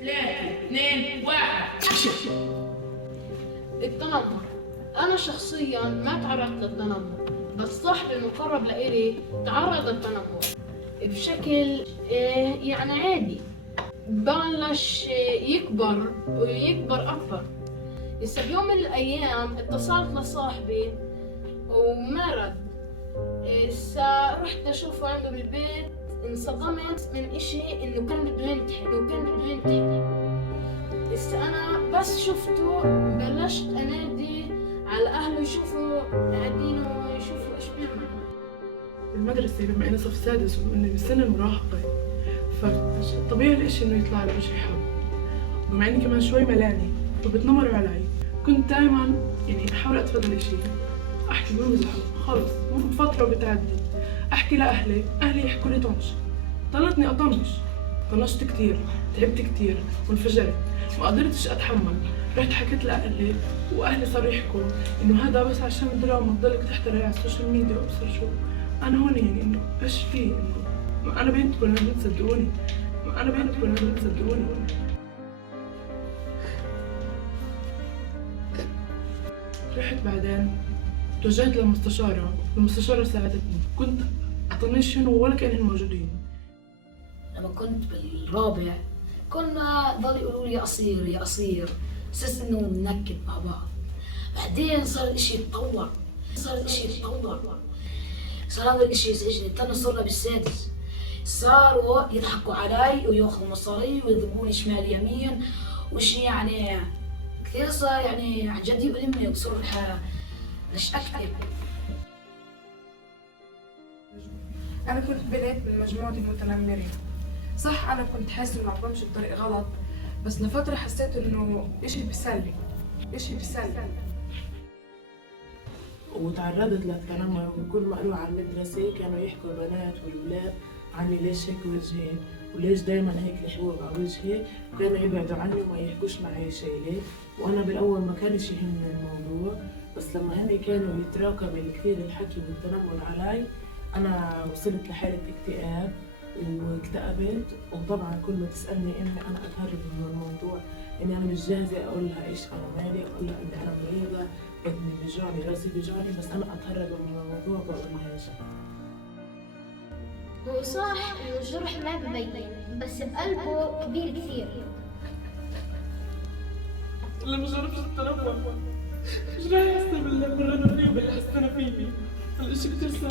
3 2 1 التنمر. أنا شخصيا ما تعرضت للتنمر، بس صاحبي المقرب لإلي تعرض للتنمر بشكل يعني عادي. بلش يكبر ويكبر أكبر. هسه بيوم من الأيام اتصلت لصاحبي وما رد. هسه رحت أشوفه عنده بالبيت، انصدمت من إشي إنه كان بده ينتحر. هسه أنا بس شفته بلشت أنادي على أهله يشوفوا قاعدين ويشوفوا إيش بيعمل. بالمدرسة بما إني صف سادس وإني بالسن المراهقة، فطبيعي الإشي إنه يطلع لي إشي حب. بما إني كمان شوي ملاني وبتنمروا علي، كنت دايما يعني أحاول أتفادى الإشي، أحكي بمزح خلص، فترة وبتعدي. أحكي لأهلي، أهلي يحكوا لي طنش. ضلتني أطنش، طنشت كتير، تعبت كتير وانفجرت، ما قدرتش أتحمل. رحت حكيت لأهلي وأهلي صاروا يحكوا إنه هذا بس عشان الدراما تضلك تحترق على السوشيال ميديا وأبصر شو. أنا هون يعني إنه إيش في إنه ما أنا بنتكم لازم تصدقوني، ما أنا بنتكم لازم تصدقوني. رحت بعدين توجهت للمستشارة والمستشارة ساعدتني. كنت أطنشهم ولا كأنهم موجودين. لما كنت بالرابع كنا ضل يقولوا لي قصير يا قصير، اساس انه ننكد مع بعض. بعدين صار الاشي يتطور، صار هذا الاشي يزعجني. تنا صرنا بالسادس، صاروا يضحكوا علي وياخذوا مصاري ويضربوني شمال يمين، وشي يعني كثير صار يعني عن جد يؤلمني وبصراحة مش أكتب. أنا كنت بنت من مجموعة المتنمرين. صح أنا كنت حاسة إنه عم بمشي بطريق غلط، بس لفترة حسيت إنه إشي بيسلي. وتعرضت للتنمر، وكل ما اروح على المدرسة كانوا يحكوا البنات والولاد عني ليش هيك وجهي وليش دايما هيك الحبوب على وجهي، وكانوا يبعدوا عني وما يحكوش معي شيء ليه. وانا بالاول ما كانش يهمني الموضوع، بس لما هن كانوا يتراكم الكثير الحكي والتنمر علي انا وصلت لحالة اكتئاب واكتئبت. وطبعا كل ما تسألني امي انا اتهرب من الموضوع، اني انا مش جاهزة اقول لها ايش انا مالي، اقول لها اني انا مريضة، بطني بيجعني، راسي بيجعني، بس انا اتهرب من الموضوع بقول لهاش. هو صح إنه الجرح ما ببين، بس بقلبه كبير كثير. اللي ما جربش التنمر مش راح يحسن باللي مرة باللي حسنا فيني. الاشي كتير صعب.